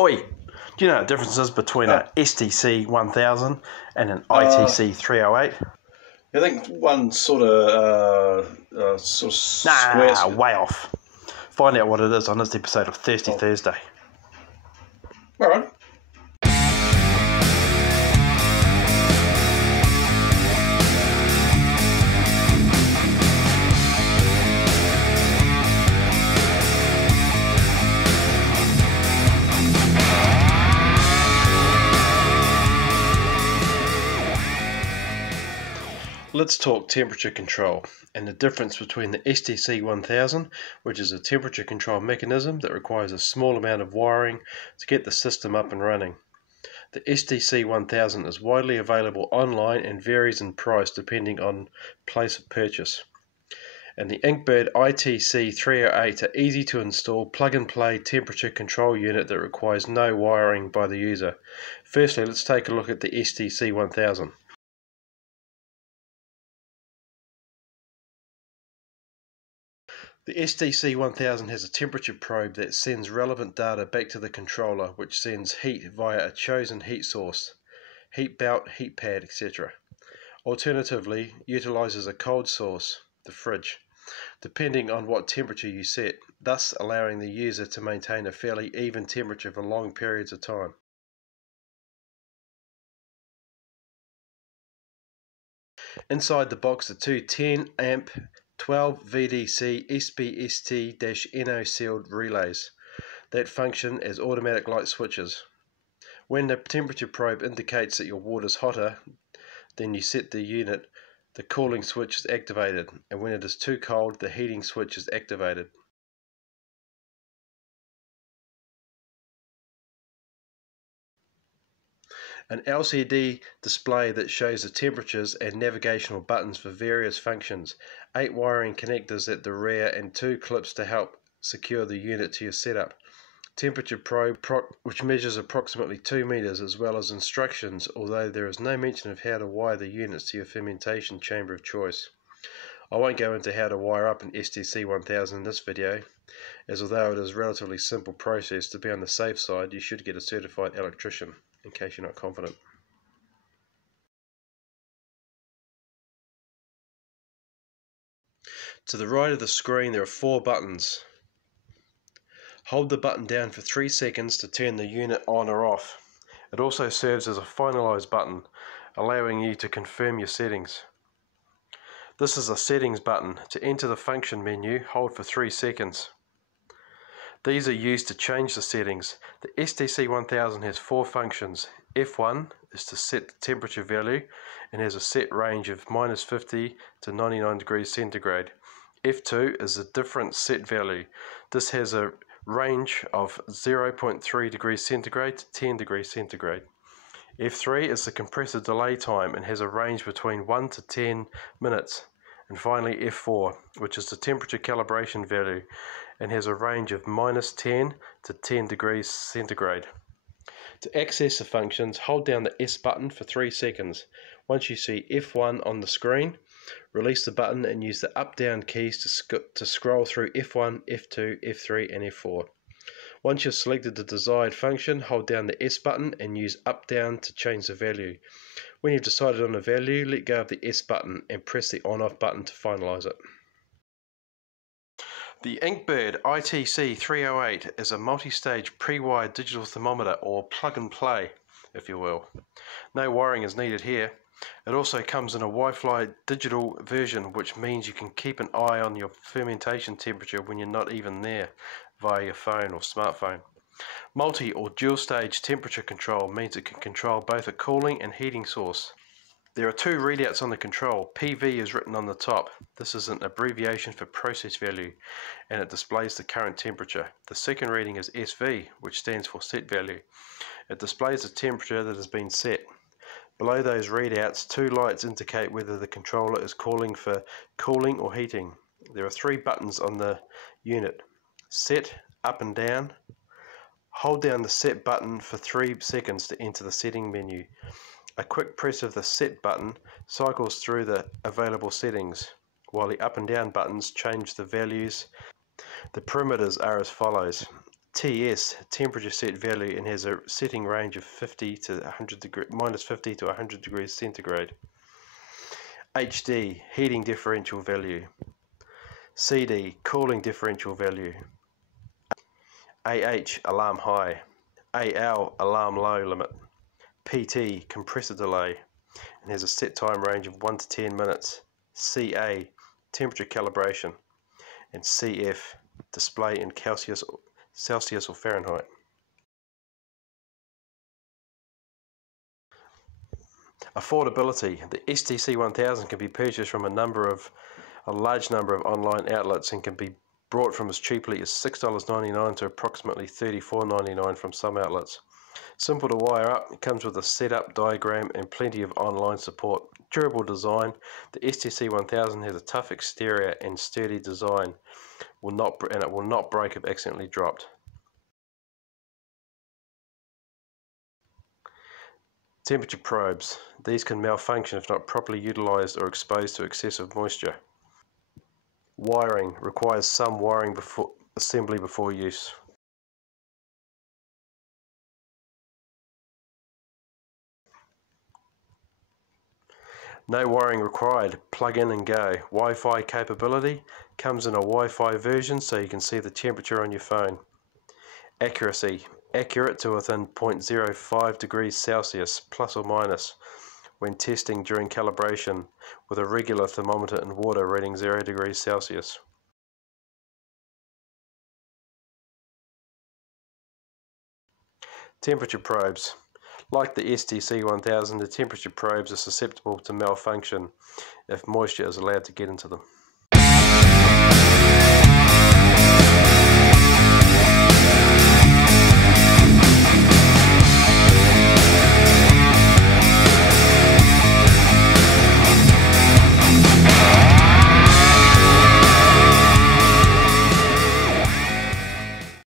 Oi, do you know the differences between an STC 1000 and an ITC 308? I think one sort of square. Nah, way off. Find out what it is on this episode of Thirsty Thursday. All right. Let's talk temperature control and the difference between the STC 1000, which is a temperature control mechanism that requires a small amount of wiring to get the system up and running. The STC 1000 is widely available online and varies in price depending on place of purchase. And the Inkbird ITC-308 are easy to install plug-and-play temperature control unit that requires no wiring by the user. Firstly, let's take a look at the STC 1000. The STC 1000 has a temperature probe that sends relevant data back to the controller, which sends heat via a chosen heat source, heat belt, heat pad, etc. Alternatively, utilizes a cold source, the fridge, depending on what temperature you set, thus allowing the user to maintain a fairly even temperature for long periods of time. Inside the box are two 10 amp 12 VDC SPST-NO sealed relays that function as automatic light switches. When the temperature probe indicates that your water is hotter than you set the unit, the cooling switch is activated, and when it is too cold, the heating switch is activated. An LCD display that shows the temperatures and navigational buttons for various functions, 8 wiring connectors at the rear and 2 clips to help secure the unit to your setup. Temperature probe which measures approximately 2 meters, as well as instructions, although there is no mention of how to wire the units to your fermentation chamber of choice. I won't go into how to wire up an STC 1000 in this video, as although it is a relatively simple process, to be on the safe side you should get a certified electrician, in case you're not confident. To the right of the screen there are 4 buttons. Hold the button down for 3 seconds to turn the unit on or off. It also serves as a finalize button, allowing you to confirm your settings. This is a settings button. To enter the function menu, hold for 3 seconds. These are used to change the settings. The STC 1000 has 4 functions. F1 is to set the temperature value and has a set range of -50 to 99 degrees centigrade. F2 is a different set value. This has a range of 0.3 degrees centigrade to 10 degrees centigrade. F3 is the compressor delay time and has a range between 1 to 10 minutes. And finally F4, which is the temperature calibration value and has a range of -10 to 10 degrees centigrade. To access the functions, hold down the S button for 3 seconds. Once you see F1 on the screen, release the button and use the up-down keys to scroll through F1, F2, F3 and F4. Once you've selected the desired function, hold down the S button and use up-down to change the value. When you've decided on a value, let go of the S button and press the on-off button to finalize it. The Inkbird ITC-308 is a multi-stage pre-wired digital thermometer, or plug-and-play, if you will. No wiring is needed here. It also comes in a Wi-Fi digital version, which means you can keep an eye on your fermentation temperature when you're not even there, via your phone or smartphone. Multi or dual stage temperature control means it can control both a cooling and heating source. There are 2 readouts on the control. PV is written on the top. This is an abbreviation for process value, and it displays the current temperature. The second reading is SV, which stands for set value. It displays the temperature that has been set. Below those readouts, 2 lights indicate whether the controller is calling for cooling or heating. There are 3 buttons on the unit: set, up and down. Hold down the set button for 3 seconds to enter the setting menu. A quick press of the set button cycles through the available settings, while the up and down buttons change the values. The parameters are as follows: TS, temperature set value, and has a setting range of 50 to 100 degree, minus 50 to 100 degrees centigrade. HD, heating differential value. CD, cooling differential value. AH, alarm high. AL, alarm low limit. PT, compressor delay, and has a set time range of 1 to 10 minutes. CA, temperature calibration. And CF, display in Celsius or Fahrenheit. Affordability. The STC-1000 can be purchased from a large number of online outlets and can be brought from as cheaply as $6.99 to approximately $34.99 from some outlets. Simple to wire up, it comes with a setup diagram and plenty of online support. Durable design. The STC-1000 has a tough exterior and sturdy design, and it will not break if accidentally dropped. Temperature probes. These can malfunction if not properly utilized or exposed to excessive moisture. Wiring. Requires some wiring assembly before use. No wiring required. Plug in and go. Wi-Fi capability. Comes in a Wi-Fi version so you can see the temperature on your phone. Accuracy. Accurate to within 0.05 degrees Celsius, plus or minus, when testing during calibration with a regular thermometer in water reading 0 degrees Celsius. Temperature probes. Like the STC-1000, the temperature probes are susceptible to malfunction if moisture is allowed to get into them.